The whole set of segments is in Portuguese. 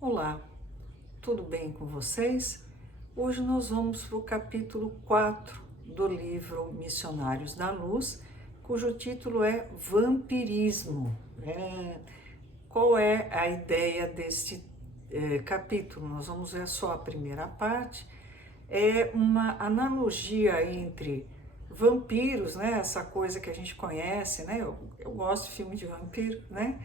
Olá, tudo bem com vocês? Hoje nós vamos para o capítulo 4 do livro Missionários da Luz, cujo título é Vampirismo. Qual é a ideia deste capítulo? Nós vamos ver só a primeira parte. É uma analogia entre vampiros, né? Essa coisa que a gente conhece, né? Eu gosto de filme de vampiro, né?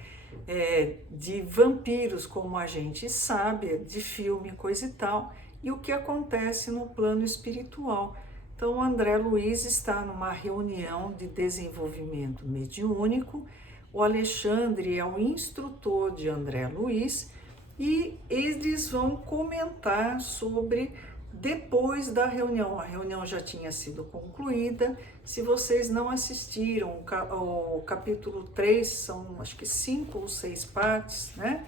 De vampiros, como a gente sabe, de filme, coisa e tal, e o que acontece no plano espiritual. Então, o André Luiz está numa reunião de desenvolvimento mediúnico, o Alexandre é o instrutor de André Luiz e eles vão comentar sobre depois da reunião. A reunião já tinha sido concluída. Se vocês não assistiram, o capítulo 3, são acho que 5 ou 6 partes, né?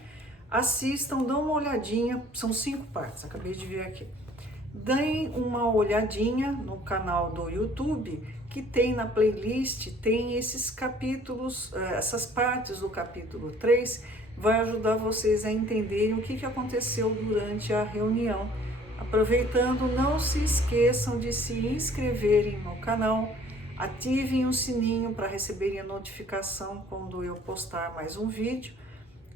Assistam, dão uma olhadinha, são 5 partes, acabei de ver aqui. Deem uma olhadinha no canal do YouTube, que tem na playlist, tem esses capítulos, essas partes do capítulo 3, vai ajudar vocês a entenderem o que aconteceu durante a reunião. Aproveitando, não se esqueçam de se inscreverem no canal, ativem o sininho para receberem a notificação quando eu postar mais um vídeo,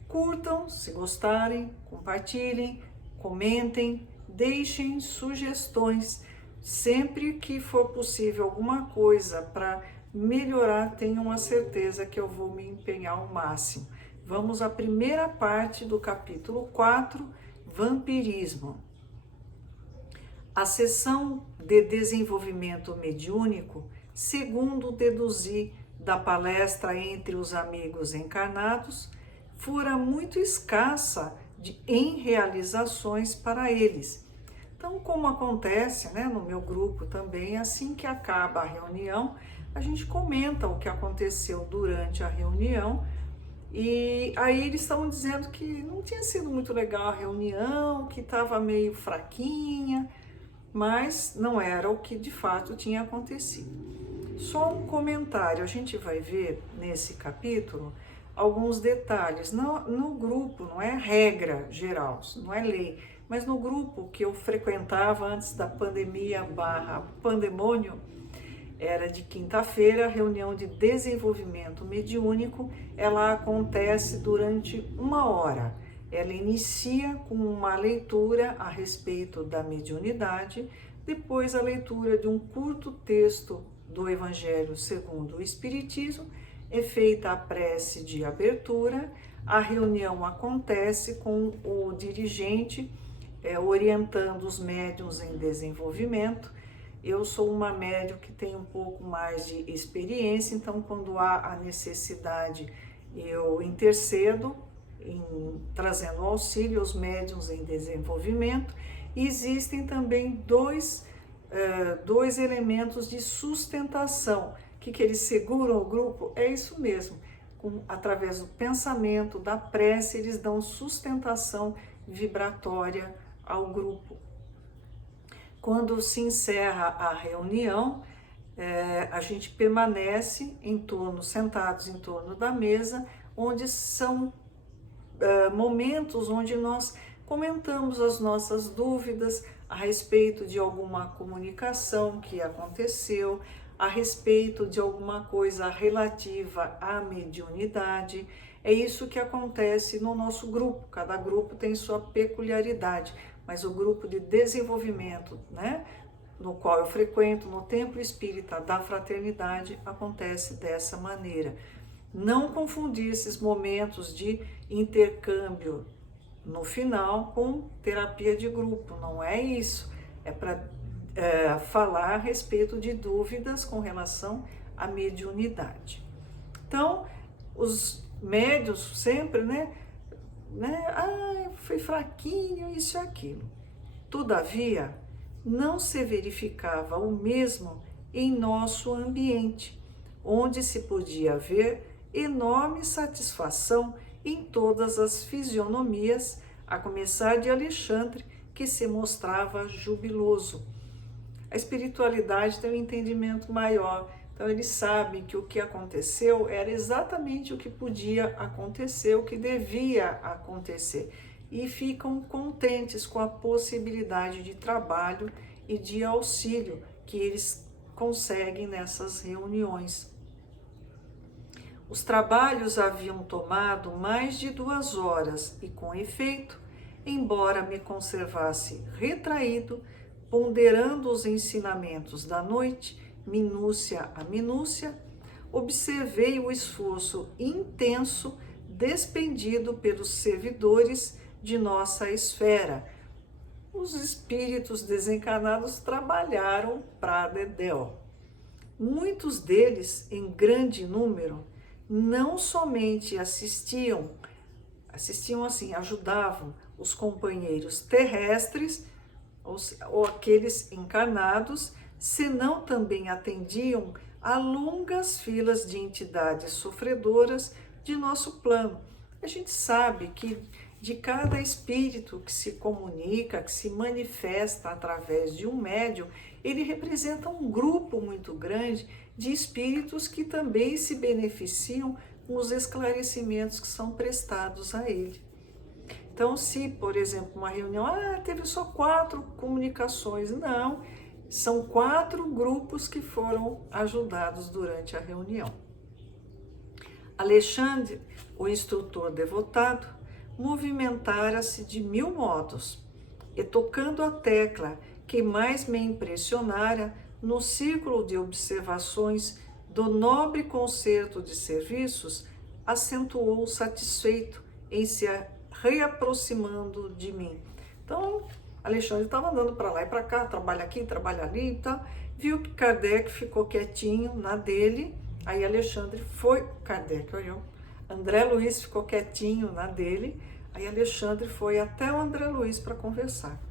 curtam se gostarem, compartilhem, comentem, deixem sugestões. Sempre que for possível alguma coisa para melhorar, tenham a certeza que eu vou me empenhar ao máximo. Vamos à primeira parte do capítulo 4, Vampirismo. A sessão de desenvolvimento mediúnico, segundo deduzi da palestra entre os amigos encarnados, fora muito escassa em realizações para eles. Então, como acontece, né, no meu grupo também, assim que acaba a reunião, a gente comenta o que aconteceu durante a reunião, e aí eles estavam dizendo que não tinha sido muito legal a reunião, que estava meio fraquinha, mas não era o que de fato tinha acontecido. Só um comentário, a gente vai ver nesse capítulo alguns detalhes. No grupo, não é regra geral, não é lei, mas no grupo que eu frequentava antes da pandemia / pandemônio, era de quinta-feira, reunião de desenvolvimento mediúnico, ela acontece durante 1 hora. Ela inicia com uma leitura a respeito da mediunidade, depois a leitura de um curto texto do Evangelho segundo o Espiritismo, é feita a prece de abertura, a reunião acontece com o dirigente orientando os médiuns em desenvolvimento. Eu sou uma médium que tem um pouco mais de experiência, então quando há a necessidade eu intercedo trazendo auxílio aos médiuns em desenvolvimento. E existem também dois elementos de sustentação. Que eles seguram o grupo? É isso mesmo. Através do pensamento, da prece, eles dão sustentação vibratória ao grupo. Quando se encerra a reunião, a gente permanece sentados em torno da mesa, onde são momentos onde nós comentamos as nossas dúvidas a respeito de alguma comunicação que aconteceu, a respeito de alguma coisa relativa à mediunidade. É isso que acontece no nosso grupo. Cada grupo tem sua peculiaridade, mas o grupo de desenvolvimento, né, no qual eu frequento, no Templo Espírita da Fraternidade, acontece dessa maneira. Não confundir esses momentos de intercâmbio no final com terapia de grupo, não é isso. É para falar a respeito de dúvidas com relação à mediunidade. Então, os médios sempre, foi fraquinho, isso e aquilo. Todavia, não se verificava o mesmo em nosso ambiente, onde se podia ver enorme satisfação em todas as fisionomias, a começar de Alexandre, que se mostrava jubiloso. A espiritualidade tem um entendimento maior, então eles sabem que o que aconteceu era exatamente o que podia acontecer, o que devia acontecer. e ficam contentes com a possibilidade de trabalho e de auxílio que eles conseguem nessas reuniões. Os trabalhos haviam tomado mais de 2 horas e, com efeito, embora me conservasse retraído, ponderando os ensinamentos da noite, minúcia a minúcia, observei o esforço intenso despendido pelos servidores de nossa esfera. Os espíritos desencarnados trabalharam para Dedéu. Muitos deles, em grande número, não somente ajudavam os companheiros terrestres ou aqueles encarnados, senão também atendiam a longas filas de entidades sofredoras de nosso plano. A gente sabe que de cada espírito que se comunica, que se manifesta através de um médium, ele representa um grupo muito grande de espíritos que também se beneficiam com os esclarecimentos que são prestados a ele. Então, se, por exemplo, uma reunião, teve só 4 comunicações, não, são 4 grupos que foram ajudados durante a reunião. Alexandre, o instrutor devotado, movimentara-se de 1000 modos, e tocando a tecla que mais me impressionara no círculo de observações do nobre concerto de serviços, acentuou satisfeito em se reaproximando de mim. Então, Alexandre estava andando para lá e para cá, trabalha aqui, trabalha ali e tal, viu que Kardec ficou quietinho na dele, aí Alexandre foi, Kardec olhou, André Luiz ficou quietinho na dele, aí Alexandre foi até o André Luiz para conversar.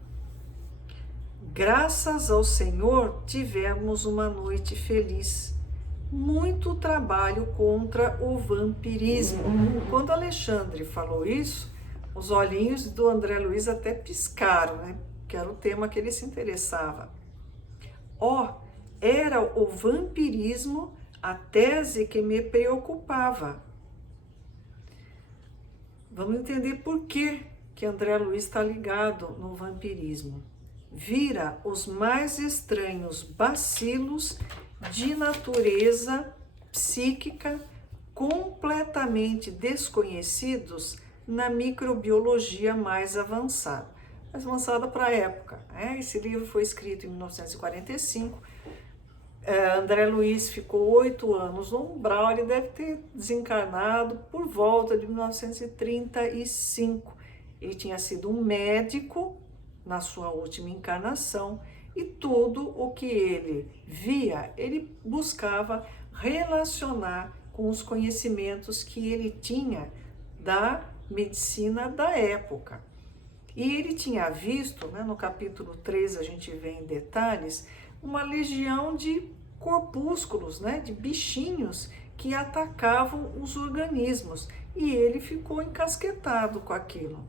Graças ao Senhor, tivemos uma noite feliz. Muito trabalho contra o vampirismo. Quando Alexandre falou isso, os olhinhos do André Luiz até piscaram, né? Que era o tema que ele se interessava. Era o vampirismo a tese que me preocupava. Vamos entender por que André Luiz está ligado no vampirismo. Vira os mais estranhos bacilos de natureza psíquica completamente desconhecidos na microbiologia mais avançada para a época. Esse livro foi escrito em 1945, André Luiz ficou 8 anos no umbral, ele deve ter desencarnado por volta de 1935. Ele tinha sido um médico na sua última encarnação e tudo o que ele via, ele buscava relacionar com os conhecimentos que ele tinha da medicina da época. E ele tinha visto, no capítulo 3 a gente vê em detalhes, uma legião de corpúsculos, de bichinhos que atacavam os organismos, e ele ficou encasquetado com aquilo.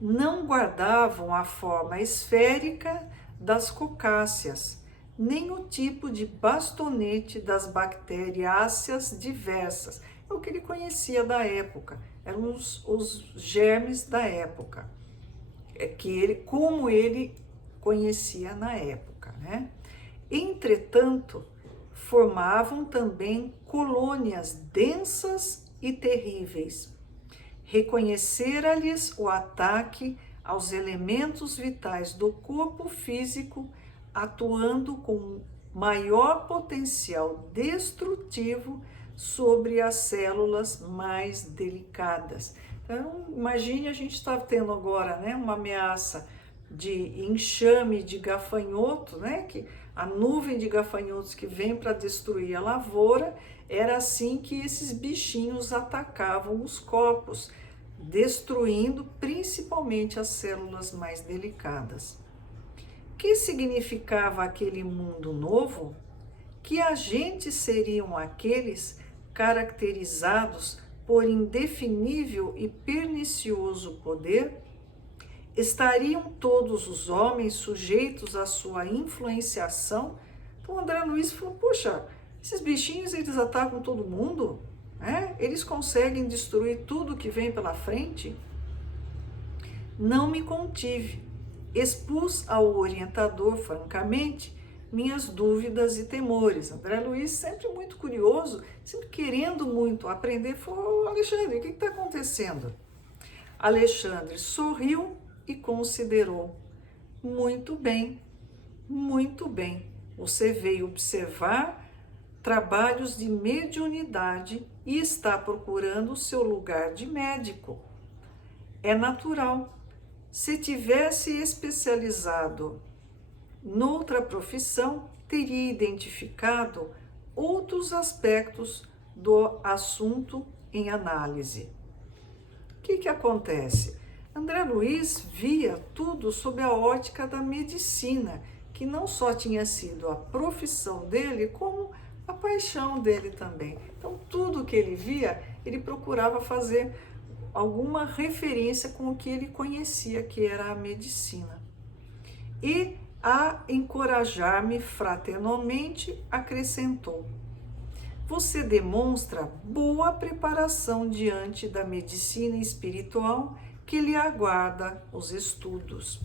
Não guardavam a forma esférica das cocáceas, nem o tipo de bastonete das bacteriáceas diversas. É o que ele conhecia da época, eram os germes da época, como ele conhecia na época, Entretanto, formavam também colônias densas e terríveis. Reconhecera-lhes o ataque aos elementos vitais do corpo físico, atuando com maior potencial destrutivo sobre as células mais delicadas. Então, imagine, a gente está tendo agora uma ameaça de enxame de gafanhoto, que a nuvem de gafanhotos que vem para destruir a lavoura, era assim que esses bichinhos atacavam os corpos, destruindo principalmente as células mais delicadas. O que significava aquele mundo novo? Que agentes seriam aqueles caracterizados por indefinível e pernicioso poder? Estariam todos os homens sujeitos à sua influenciação? Então André Luiz falou, poxa, esses bichinhos eles atacam todo mundo? Eles conseguem destruir tudo que vem pela frente? Não me contive. Expus ao orientador, francamente, minhas dúvidas e temores. André Luiz, sempre muito curioso, sempre querendo muito aprender, falou: Alexandre, o que está acontecendo? Alexandre sorriu e considerou: muito bem, muito bem. Você veio observar trabalhos de mediunidade e está procurando o seu lugar de médico. É natural. Se tivesse especializado noutra profissão, teria identificado outros aspectos do assunto em análise. O que acontece? André Luiz via tudo sob a ótica da medicina, que não só tinha sido a profissão dele, como a paixão dele também. Então, tudo que ele via, ele procurava fazer alguma referência com o que ele conhecia, que era a medicina. E, a encorajar-me fraternalmente, acrescentou: você demonstra boa preparação diante da medicina espiritual que lhe aguarda os estudos.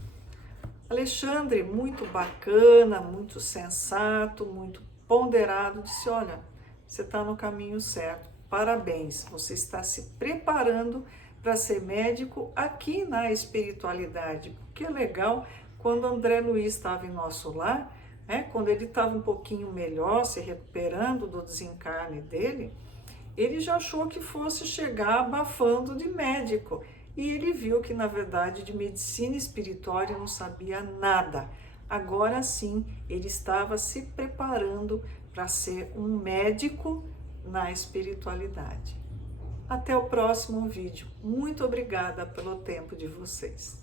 Alexandre, muito bacana, muito sensato, muito ponderado, disse: olha, você está no caminho certo, parabéns, você está se preparando para ser médico aqui na espiritualidade, porque é legal. Quando André Luiz estava em nosso lar, quando ele estava um pouquinho melhor, se recuperando do desencarne dele, ele já achou que fosse chegar abafando de médico. E ele viu que, na verdade, de medicina espiritual ele não sabia nada. Agora sim, ele estava se preparando para ser um médico na espiritualidade. Até o próximo vídeo. Muito obrigada pelo tempo de vocês.